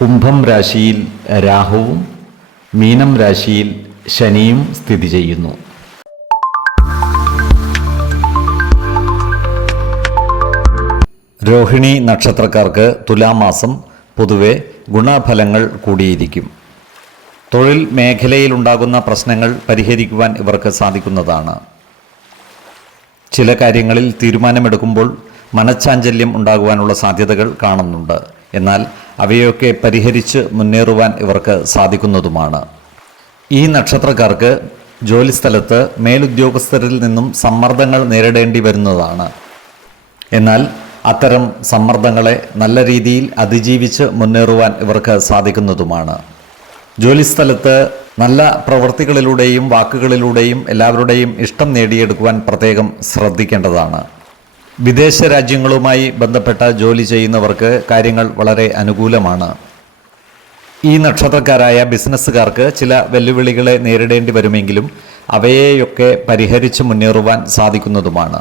കുംഭം രാശിയിൽ രാഹുവും മീനം രാശിയിൽ ശനിയും സ്ഥിതി ചെയ്യുന്നു. രോഹിണി നക്ഷത്രക്കാർക്ക് തുലാമാസം പൊതുവെ ഗുണഫലങ്ങൾ കൂടിയിരിക്കും. തൊഴിൽ മേഖലയിലുണ്ടാകുന്ന പ്രശ്നങ്ങൾ പരിഹരിക്കുവാൻ ഇവർക്ക് സാധിക്കുന്നതാണ്. ചില കാര്യങ്ങളിൽ തീരുമാനമെടുക്കുമ്പോൾ മനഃചാഞ്ചല്യം ഉണ്ടാകുവാനുള്ള സാധ്യതകൾ കാണുന്നുണ്ട്. എന്നാൽ അവയൊക്കെ പരിഹരിച്ച് മുന്നേറുവാൻ ഇവർക്ക് സാധിക്കുന്നതുമാണ്. ഈ നക്ഷത്രക്കാർക്ക് ജോലിസ്ഥലത്ത് മേലുദ്യോഗസ്ഥരിൽ നിന്നും സമ്മർദ്ദങ്ങൾ നേരിടേണ്ടി വരുന്നതാണ്. എന്നാൽ അത്തരം സമ്മർദ്ദങ്ങളെ നല്ല രീതിയിൽ അതിജീവിച്ച് മുന്നേറുവാൻ ഇവർക്ക് സാധിക്കുന്നതുമാണ്. ജോലിസ്ഥലത്ത് നല്ല പ്രവൃത്തികളിലൂടെയും വാക്കുകളിലൂടെയും എല്ലാവരുടെയും ഇഷ്ടം നേടിയെടുക്കുവാൻ പ്രത്യേകം ശ്രദ്ധിക്കേണ്ടതാണ്. വിദേശ രാജ്യങ്ങളുമായി ബന്ധപ്പെട്ട ജോലി ചെയ്യുന്നവർക്ക് കാര്യങ്ങൾ വളരെ അനുകൂലമാണ്. ഈ നക്ഷത്രക്കാരായ ബിസിനസ്സുകാർക്ക് ചില വെല്ലുവിളികളെ നേരിടേണ്ടി വരുമെങ്കിലും അവയെയൊക്കെ പരിഹരിച്ച് മുന്നേറുവാൻ സാധിക്കുന്നതുമാണ്.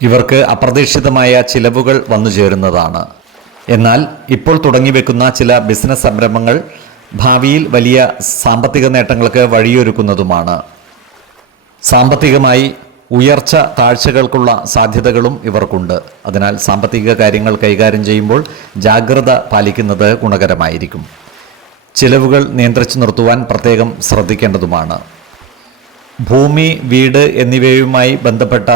ഇവർക്ക് അപ്രതീക്ഷിതമായ ചിലവുകൾ വന്നു ചേരുന്നതാണ്. എന്നാൽ ഇപ്പോൾ തുടങ്ങിവെക്കുന്ന ചില ബിസിനസ് സംരംഭങ്ങൾ ഭാവിയിൽ വലിയ സാമ്പത്തിക നേട്ടങ്ങൾക്ക് വഴിയൊരുക്കുന്നതുമാണ്. സാമ്പത്തികമായി ഉയർച്ച താഴ്ചകൾക്കുള്ള സാധ്യതകളും ഇവർക്കുണ്ട്. അതിനാൽ സാമ്പത്തിക കാര്യങ്ങൾ കൈകാര്യം ചെയ്യുമ്പോൾ ജാഗ്രത പാലിക്കുന്നത് ഗുണകരമായിരിക്കും. ചിലവുകൾ നിയന്ത്രിച്ചു നിർത്തുവാൻ പ്രത്യേകം ശ്രദ്ധിക്കേണ്ടതുമാണ്. ഭൂമി വീട് എന്നിവയുമായി ബന്ധപ്പെട്ട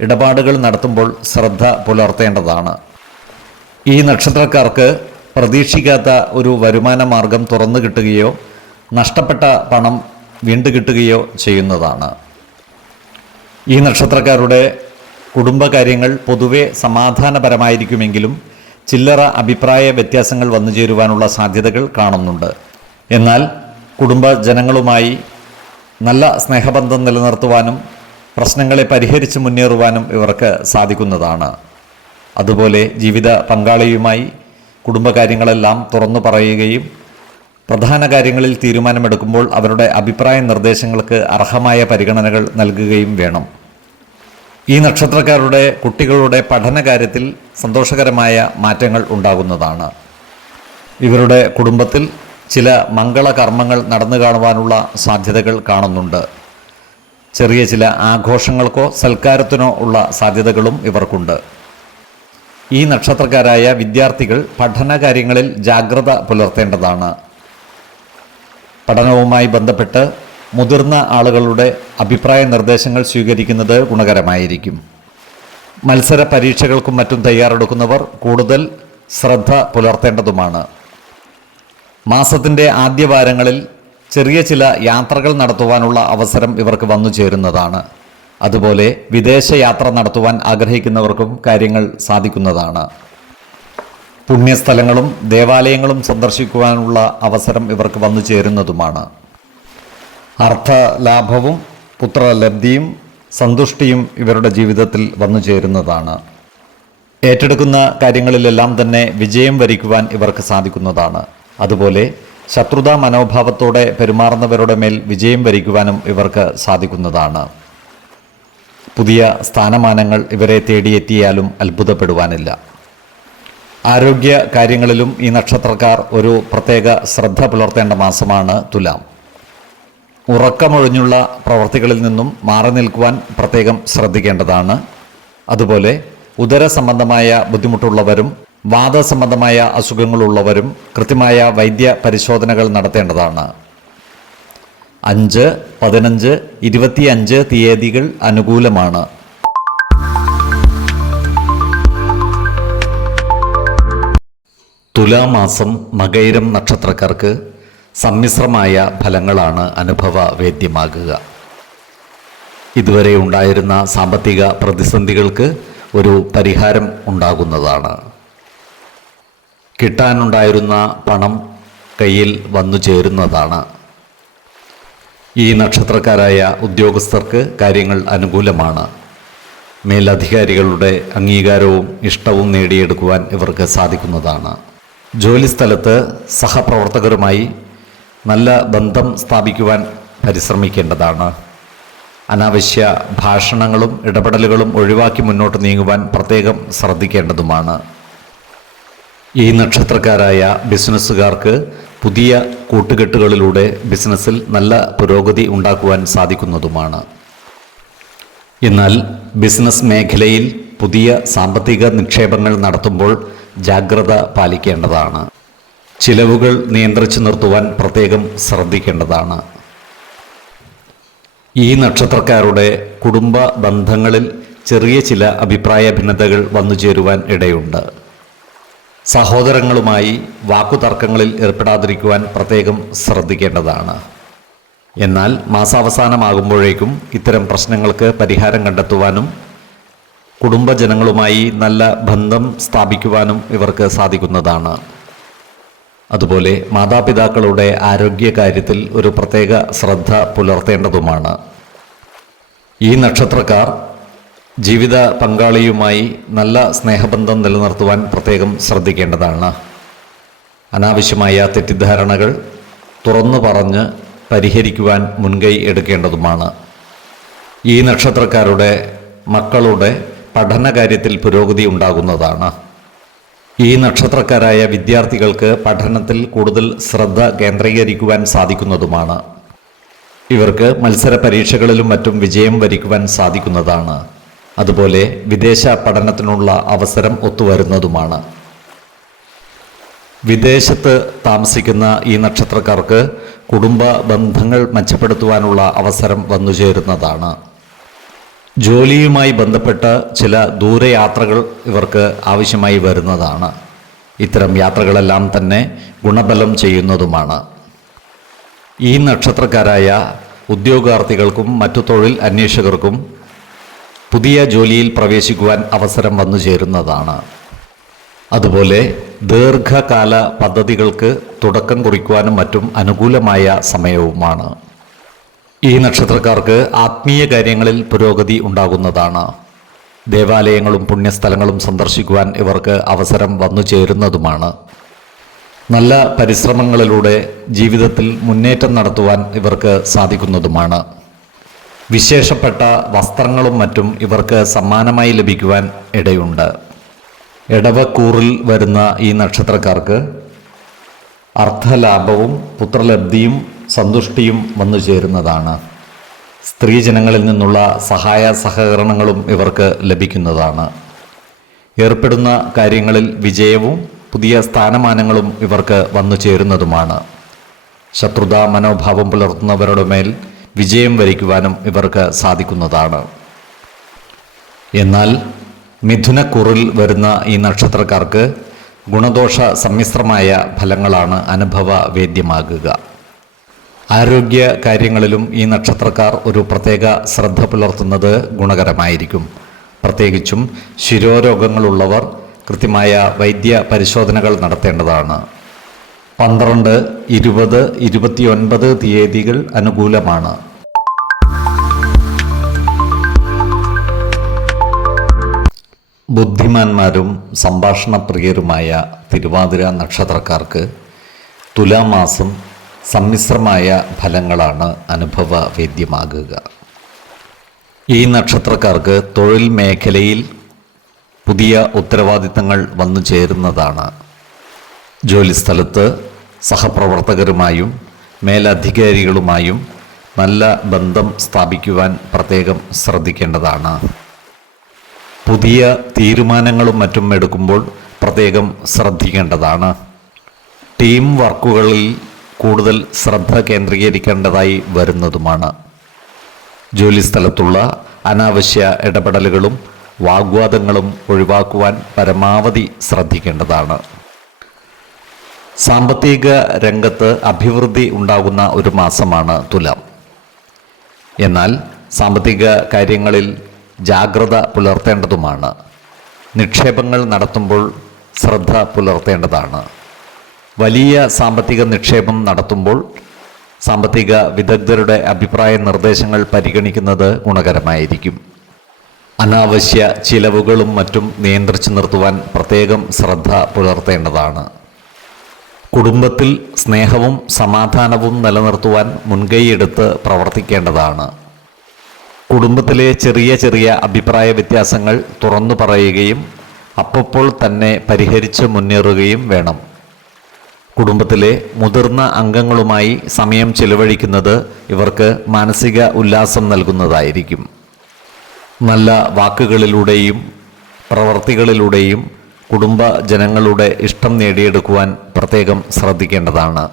ഇടപാടുകൾ നടത്തുമ്പോൾ ശ്രദ്ധ പുലർത്തേണ്ടതാണ്. ഈ നക്ഷത്രക്കാർക്ക് പ്രതീക്ഷിക്കാത്ത ഒരു വരുമാന മാർഗം തുറന്നു കിട്ടുകയോ നഷ്ടപ്പെട്ട പണം വീണ്ടുകിട്ടുകയോ ചെയ്യുന്നതാണ്. ഈ നക്ഷത്രക്കാരുടെ കുടുംബകാര്യങ്ങൾ പൊതുവെ സമാധാനപരമായിരിക്കുമെങ്കിലും ചില്ലറ അഭിപ്രായ വ്യത്യാസങ്ങൾ വന്നു ചേരുവാനുള്ള സാധ്യതകൾ കാണുന്നുണ്ട്. എന്നാൽ കുടുംബജനങ്ങളുമായി നല്ല സ്നേഹബന്ധം നിലനിർത്തുവാനും പ്രശ്നങ്ങളെ പരിഹരിച്ച് മുന്നേറുവാനും ഇവർക്ക് സാധിക്കുന്നതാണ്. അതുപോലെ ജീവിത പങ്കാളിയുമായി കുടുംബകാര്യങ്ങളെല്ലാം തുറന്നു പറയുകയും പ്രധാന കാര്യങ്ങളിൽ തീരുമാനമെടുക്കുമ്പോൾ അവരുടെ അഭിപ്രായ നിർദ്ദേശങ്ങൾക്ക് അർഹമായ പരിഗണനകൾ നൽകുകയും വേണം. ഈ നക്ഷത്രക്കാരുടെ കുട്ടികളുടെ പഠനകാര്യത്തിൽ സന്തോഷകരമായ മാറ്റങ്ങൾ ഉണ്ടാകുന്നതാണ്. ഇവരുടെ കുടുംബത്തിൽ ചില മംഗളകർമ്മങ്ങൾ നടന്നു കാണുവാനുള്ള സാധ്യതകൾ കാണുന്നുണ്ട്. ചെറിയ ചില ആഘോഷങ്ങൾക്കോ സൽക്കാരത്തിനോ ഉള്ള സാധ്യതകളും ഇവർക്കുണ്ട്. ഈ നക്ഷത്രക്കാരായ വിദ്യാർത്ഥികൾ പഠനകാര്യങ്ങളിൽ ജാഗ്രത പുലർത്തേണ്ടതാണ്. പഠനവുമായി ബന്ധപ്പെട്ട് മുതിർന്ന ആളുകളുടെ അഭിപ്രായ നിർദ്ദേശങ്ങൾ സ്വീകരിക്കുന്നത് ഗുണകരമായിരിക്കും. മത്സര പരീക്ഷകൾക്കും മറ്റും തയ്യാറെടുക്കുന്നവർ കൂടുതൽ ശ്രദ്ധ പുലർത്തേണ്ടതുമാണ്. മാസത്തിന്റെ ആദ്യ വാരങ്ങളിൽ ചെറിയ ചില യാത്രകൾ നടത്തുവാനുള്ള അവസരം ഇവർക്ക് വന്നു ചേരുന്നതാണ്. അതുപോലെ വിദേശ യാത്ര നടത്തുവാൻ ആഗ്രഹിക്കുന്നവർക്കും കാര്യങ്ങൾ സാധിക്കുന്നതാണ്. പുണ്യസ്ഥലങ്ങളും ദേവാലയങ്ങളും സന്ദർശിക്കുവാനുള്ള അവസരം ഇവർക്ക് വന്നു ചേരുന്നതുമാണ്. അർത്ഥലാഭവും പുത്രലബ്ധിയും സന്തുഷ്ടിയും ഇവരുടെ ജീവിതത്തിൽ വന്നു ചേരുന്നതാണ്. ഏറ്റെടുക്കുന്ന കാര്യങ്ങളിലെല്ലാം തന്നെ വിജയം വരിക്കുവാൻ ഇവർക്ക് സാധിക്കുന്നതാണ്. അതുപോലെ ശത്രുതാ മനോഭാവത്തോടെ പെരുമാറുന്നവരുടെ മേൽ വിജയം വരിക്കുവാനും ഇവർക്ക് സാധിക്കുന്നതാണ്. പുതിയ സ്ഥാനമാനങ്ങൾ ഇവരെ തേടിയെത്തിയാലും അത്ഭുതപ്പെടുവാനില്ല. ആരോഗ്യ കാര്യങ്ങളിലും ഈ നക്ഷത്രക്കാർ ഒരു പ്രത്യേക ശ്രദ്ധ പുലർത്തേണ്ട മാസമാണ് തുലാം. ഉറക്കമൊഴിഞ്ഞുള്ള പ്രവർത്തികളിൽ നിന്നും മാറി നിൽക്കുവാൻ പ്രത്യേകം ശ്രദ്ധിക്കേണ്ടതാണ്. അതുപോലെ ഉദര സംബന്ധമായ ബുദ്ധിമുട്ടുള്ളവരും വാദ സംബന്ധമായ അസുഖങ്ങളുള്ളവരും കൃത്യമായ വൈദ്യ പരിശോധനകൾ നടത്തേണ്ടതാണ്. അഞ്ച് പതിനഞ്ച് ഇരുപത്തിയഞ്ച് തീയതികൾ അനുകൂലമാണ്. തുലാമാസം മകൈരം നക്ഷത്രക്കാർക്ക് സമ്മിശ്രമായ ഫലങ്ങളാണ് അനുഭവ വേദ്യമാകുക. ഇതുവരെ ഉണ്ടായിരുന്ന സാമ്പത്തിക പ്രതിസന്ധികൾക്ക് ഒരു പരിഹാരം ഉണ്ടാകുന്നതാണ്. കിട്ടാനുണ്ടായിരുന്ന പണം കയ്യിൽ വന്നു ചേരുന്നതാണ്. ഈ നക്ഷത്രക്കാരായ ഉദ്യോഗസ്ഥർക്ക് കാര്യങ്ങൾ അനുകൂലമാണ്. മേലധികാരികളുടെ അംഗീകാരവും ഇഷ്ടവും നേടിയെടുക്കുവാൻ ഇവർക്ക് സാധിക്കുന്നതാണ്. ജോലിസ്ഥലത്ത് സഹപ്രവർത്തകരുമായി നല്ല ബന്ധം സ്ഥാപിക്കുവാൻ പരിശ്രമിക്കേണ്ടതാണ്. അനാവശ്യ ഭാഷണങ്ങളും ഇടപെടലുകളും ഒഴിവാക്കി മുന്നോട്ട് നീങ്ങുവാൻ പ്രത്യേകം ശ്രദ്ധിക്കേണ്ടതുമാണ്. ഈ നക്ഷത്രക്കാരായ ബിസിനസ്സുകാർക്ക് പുതിയ കൂട്ടുകെട്ടുകളിലൂടെ ബിസിനസ്സിൽ നല്ല പുരോഗതി ഉണ്ടാക്കുവാൻ സാധിക്കുന്നതുമാണ്. എന്നാൽ ബിസിനസ് മേഖലയിൽ പുതിയ സാമ്പത്തിക നിക്ഷേപങ്ങൾ നടത്തുമ്പോൾ ജാഗ്രത പാലിക്കേണ്ടതാണ്. ചിലവുകൾ നിയന്ത്രിച്ചു നിർത്തുവാൻ പ്രത്യേകം ശ്രദ്ധിക്കേണ്ടതാണ്. ഈ നക്ഷത്രക്കാരുടെ കുടുംബ ബന്ധങ്ങളിൽ ചെറിയ ചില അഭിപ്രായ ഭിന്നതകൾ വന്നു ചേരുവാൻ ഇടയുണ്ട്. സഹോദരങ്ങളുമായി വാക്കുതർക്കങ്ങളിൽ ഏർപ്പെടാതിരിക്കുവാൻ പ്രത്യേകം ശ്രദ്ധിക്കേണ്ടതാണ്. എന്നാൽ മാസാവസാനമാകുമ്പോഴേക്കും ഇത്തരം പ്രശ്നങ്ങൾക്ക് പരിഹാരം കണ്ടെത്തുവാനും കുടുംബജനങ്ങളുമായി നല്ല ബന്ധം സ്ഥാപിക്കുവാനും ഇവർക്ക് സാധിക്കുന്നതാണ്. അതുപോലെ മാതാപിതാക്കളുടെ ആരോഗ്യ കാര്യത്തിൽ ഒരു പ്രത്യേക ശ്രദ്ധ പുലർത്തേണ്ടതുമാണ്. ഈ നക്ഷത്രക്കാർ ജീവിത പങ്കാളിയുമായി നല്ല സ്നേഹബന്ധം നിലനിർത്തുവാൻ പ്രത്യേകം ശ്രദ്ധിക്കേണ്ടതാണ്. അനാവശ്യമായ തെറ്റിദ്ധാരണകൾ തുറന്നു പറഞ്ഞ് പരിഹരിക്കുവാൻ മുൻകൈ എടുക്കേണ്ടതുമാണ്. ഈ നക്ഷത്രക്കാരുടെ മക്കളുടെ പഠന കാര്യത്തിൽ പുരോഗതി ഉണ്ടാകുന്നതാണ്. ഈ നക്ഷത്രക്കാരായ വിദ്യാർത്ഥികൾക്ക് പഠനത്തിൽ കൂടുതൽ ശ്രദ്ധ കേന്ദ്രീകരിക്കുവാൻ സാധിക്കുന്നതുമാണ്. ഇവർക്ക് മത്സര പരീക്ഷകളിലും മറ്റും വിജയം വരിക്കുവാൻ സാധിക്കുന്നതാണ്. അതുപോലെ വിദേശ പഠനത്തിനുള്ള അവസരം ഒത്തുവരുന്നതുമാണ്. വിദേശത്ത് താമസിക്കുന്ന ഈ നക്ഷത്രക്കാർക്ക് കുടുംബ ബന്ധങ്ങൾ മെച്ചപ്പെടുത്തുവാനുള്ള അവസരം വന്നുചേരുന്നതാണ്. ജോലിയുമായി ബന്ധപ്പെട്ട ചില ദൂരയാത്രകൾ ഇവർക്ക് ആവശ്യമായി വരുന്നതാണ്. ഇത്തരം യാത്രകളെല്ലാം തന്നെ ഗുണബലം ചെയ്യുന്നതുമാണ്. ഈ നക്ഷത്രക്കാരായ ഉദ്യോഗാർത്ഥികൾക്കും മറ്റു തൊഴിൽ അന്വേഷകർക്കും പുതിയ ജോലിയിൽ പ്രവേശിക്കുവാൻ അവസരം വന്നു ചേരുന്നതാണ്. അതുപോലെ ദീർഘകാല പദ്ധതികൾക്ക് തുടക്കം കുറിക്കുവാനും മറ്റും അനുകൂലമായ സമയവുമാണ്. ഈ നക്ഷത്രക്കാർക്ക് ആത്മീയ കാര്യങ്ങളിൽ പുരോഗതി ഉണ്ടാകുന്നതാണ്. ദേവാലയങ്ങളും പുണ്യസ്ഥലങ്ങളും സന്ദർശിക്കുവാൻ ഇവർക്ക് അവസരം വന്നു ചേരുന്നതുമാണ്. നല്ല പരിശ്രമങ്ങളിലൂടെ ജീവിതത്തിൽ മുന്നേറ്റം നടത്തുവാൻ ഇവർക്ക് സാധിക്കുന്നതുമാണ്. വിശേഷപ്പെട്ട വസ്ത്രങ്ങളും മറ്റും ഇവർക്ക് സമ്മാനമായി ലഭിക്കുവാൻ ഇടയുണ്ട്. ഇടവക്കൂറിൽ വരുന്ന ഈ നക്ഷത്രക്കാർക്ക് അർത്ഥലാഭവും പുത്രലബ്ധിയും സന്തുഷ്ടിയും വന്നു ചേരുന്നതാണ്. സ്ത്രീജനങ്ങളിൽ നിന്നുള്ള സഹായ സഹകരണങ്ങളും ഇവർക്ക് ലഭിക്കുന്നതാണ്. ഏർപ്പെടുന്ന കാര്യങ്ങളിൽ വിജയവും പുതിയ സ്ഥാനമാനങ്ങളും ഇവർക്ക് വന്നു ചേരുന്നതുമാണ്. ശത്രുതാ മനോഭാവം പുലർത്തുന്നവരുടെ മേൽ വിജയം വരിക്കുവാനും ഇവർക്ക് സാധിക്കുന്നതാണ്. എന്നാൽ മിഥുനക്കുറിൽ വരുന്ന ഈ നക്ഷത്രക്കാർക്ക് ഗുണദോഷ സമ്മിശ്രമായ ഫലങ്ങളാണ് അനുഭവ വേദ്യമാകുക ആരോഗ്യ കാര്യങ്ങളിലും ഈ നക്ഷത്രക്കാർ ഒരു പ്രത്യേക ശ്രദ്ധ പുലർത്തുന്നത് ഗുണകരമായിരിക്കും. പ്രത്യേകിച്ചും ശിരോരോഗങ്ങളുള്ളവർ കൃത്യമായ വൈദ്യ പരിശോധനകൾ നടത്തേണ്ടതാണ്. പന്ത്രണ്ട് ഇരുപത് ഇരുപത്തിയൊൻപത് തീയതികൾ അനുകൂലമാണ്. ബുദ്ധിമാന്മാരും സംഭാഷണപ്രിയരുമായ തിരുവാതിര നക്ഷത്രക്കാർക്ക് തുലാമാസം സമ്മിശ്രമായ ഫലങ്ങളാണ് അനുഭവ വേദ്യമാകുക ഈ നക്ഷത്രക്കാർക്ക് തൊഴിൽ മേഖലയിൽ പുതിയ ഉത്തരവാദിത്തങ്ങൾ വന്നു ചേരുന്നതാണ്. ജോലിസ്ഥലത്ത് സഹപ്രവർത്തകരുമായും മേലധികാരികളുമായും നല്ല ബന്ധം സ്ഥാപിക്കുവാൻ പ്രത്യേകം ശ്രദ്ധിക്കേണ്ടതാണ്. പുതിയ തീരുമാനങ്ങളും മറ്റും എടുക്കുമ്പോൾ പ്രത്യേകം ശ്രദ്ധിക്കേണ്ടതാണ്. ടീം വർക്കുകളിൽ കൂടുതൽ ശ്രദ്ധ കേന്ദ്രീകരിക്കേണ്ടതായി വരുന്നതുമാണ്. ജോലിസ്ഥലത്തുള്ള അനാവശ്യ ഇടപെടലുകളും വാഗ്വാദങ്ങളും ഒഴിവാക്കുവാൻ പരമാവധി ശ്രദ്ധിക്കേണ്ടതാണ്. സാമ്പത്തിക രംഗത്ത് അഭിവൃദ്ധി ഉണ്ടാകുന്ന ഒരു മാസമാണ് തുലാം. എന്നാൽ സാമ്പത്തിക കാര്യങ്ങളിൽ ജാഗ്രത പുലർത്തേണ്ടതുമാണ്. നിക്ഷേപങ്ങൾ നടത്തുമ്പോൾ ശ്രദ്ധ പുലർത്തേണ്ടതാണ്. വലിയ സാമ്പത്തിക നിക്ഷേപം നടത്തുമ്പോൾ സാമ്പത്തിക വിദഗ്ധരുടെ അഭിപ്രായ നിർദ്ദേശങ്ങൾ പരിഗണിക്കുന്നത് ഗുണകരമായിരിക്കും. അനാവശ്യ ചിലവുകളും മറ്റും നിയന്ത്രിച്ചു നിർത്തുവാൻ പ്രത്യേകം ശ്രദ്ധ പുലർത്തേണ്ടതാണ്. കുടുംബത്തിൽ സ്നേഹവും സമാധാനവും നിലനിർത്തുവാൻ മുൻകൈയെടുത്ത് പ്രവർത്തിക്കേണ്ടതാണ്. കുടുംബത്തിലെ ചെറിയ ചെറിയ അഭിപ്രായ വ്യത്യാസങ്ങൾ തുറന്നു പറയുകയും അപ്പോൾ തന്നെ പരിഹരിച്ച് മുന്നേറുകയും വേണം. കുടുംബത്തിലെ മുതിർന്ന അംഗങ്ങളുമായി സമയം ചെലവഴിക്കുന്നത് ഇവർക്ക് മാനസിക ഉല്ലാസം നൽകുന്നതായിരിക്കും. നല്ല വാക്കുകളിലൂടെയും പ്രവർത്തികളിലൂടെയും കുടുംബ ജനങ്ങളുടെ ഇഷ്ടം നേടിയെടുക്കുവാൻ പ്രത്യേകം ശ്രദ്ധിക്കേണ്ടതാണ്.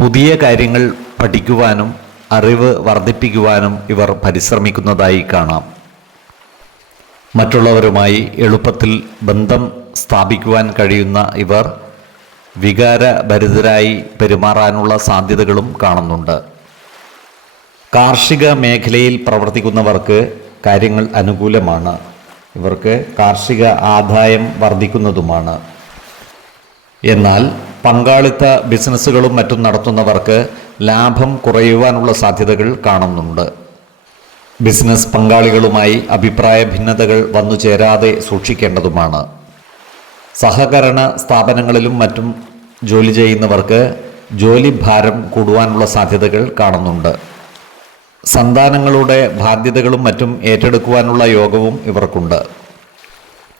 പുതിയ കാര്യങ്ങൾ പഠിക്കുവാനും അറിവ് വർദ്ധിപ്പിക്കുവാനും ഇവർ പരിശ്രമിക്കുന്നതായി കാണാം. മറ്റുള്ളവരുമായി എളുപ്പത്തിൽ ബന്ധം സ്ഥാപിക്കുവാൻ കഴിയുന്ന ഇവർ വികാരഭരിതരായി പെരുമാറാനുള്ള സാധ്യതകളും കാണുന്നുണ്ട്. കാർഷിക മേഖലയിൽ പ്രവർത്തിക്കുന്നവർക്ക് കാര്യങ്ങൾ അനുകൂലമാണ്. ഇവർക്ക് കാർഷിക ആദായം വർദ്ധിക്കുന്നതുമാണ്. എന്നാൽ പങ്കാളിത്ത ബിസിനസ്സുകളും മറ്റും നടത്തുന്നവർക്ക് ലാഭം കുറയുവാനുള്ള സാധ്യതകൾ കാണുന്നുണ്ട്. ബിസിനസ് പങ്കാളികളുമായി അഭിപ്രായ ഭിന്നതകൾ വന്നു ചേരാതെ സൂക്ഷിക്കേണ്ടതുമാണ്. സഹകരണ സ്ഥാപനങ്ങളിലും മറ്റും ജോലി ചെയ്യുന്നവർക്ക് ജോലി ഭാരം കൂടുവാനുള്ള സാധ്യതകൾ കാണുന്നുണ്ട്. സന്താനങ്ങളുടെ ബാധ്യതകളും മറ്റും ഏറ്റെടുക്കുവാനുള്ള യോഗവും ഇവർക്കുണ്ട്.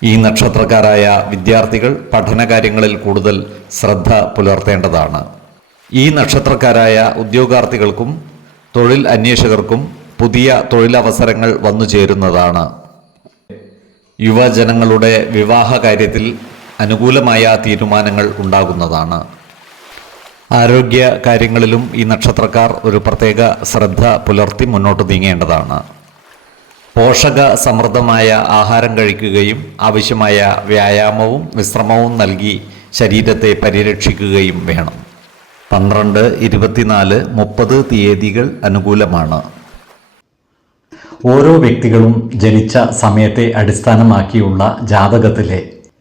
ഈ നക്ഷത്രക്കാരായ വിദ്യാർത്ഥികൾ പഠനകാര്യങ്ങളിൽ കൂടുതൽ ശ്രദ്ധ പുലർത്തേണ്ടതാണ്. ഈ നക്ഷത്രക്കാരായ ഉദ്യോഗാർത്ഥികൾക്കും തൊഴിൽ അന്വേഷകർക്കും പുതിയ തൊഴിലവസരങ്ങൾ വന്നു ചേരുന്നതാണ് യുവജനങ്ങളുടെ വിവാഹ കാര്യത്തിൽ അനുകൂലമായ തീരുമാനങ്ങൾ ഉണ്ടാകുന്നതാണ്. ആരോഗ്യ കാര്യങ്ങളിലും ഈ നക്ഷത്രക്കാർ ഒരു പ്രത്യേക ശ്രദ്ധ പുലർത്തി മുന്നോട്ട് നീങ്ങേണ്ടതാണ്. പോഷക സമൃദ്ധമായ ആഹാരം കഴിക്കുകയും ആവശ്യമായ വ്യായാമവും വിശ്രമവും നൽകി ശരീരത്തെ പരിരക്ഷിക്കുകയും വേണം. പന്ത്രണ്ട് ഇരുപത്തിനാല് മുപ്പത് തീയതികൾ അനുകൂലമാണ്. ഓരോ വ്യക്തികളും ജനിച്ച സമയത്തെ അടിസ്ഥാനമാക്കിയുള്ള ജാതകത്തിലെ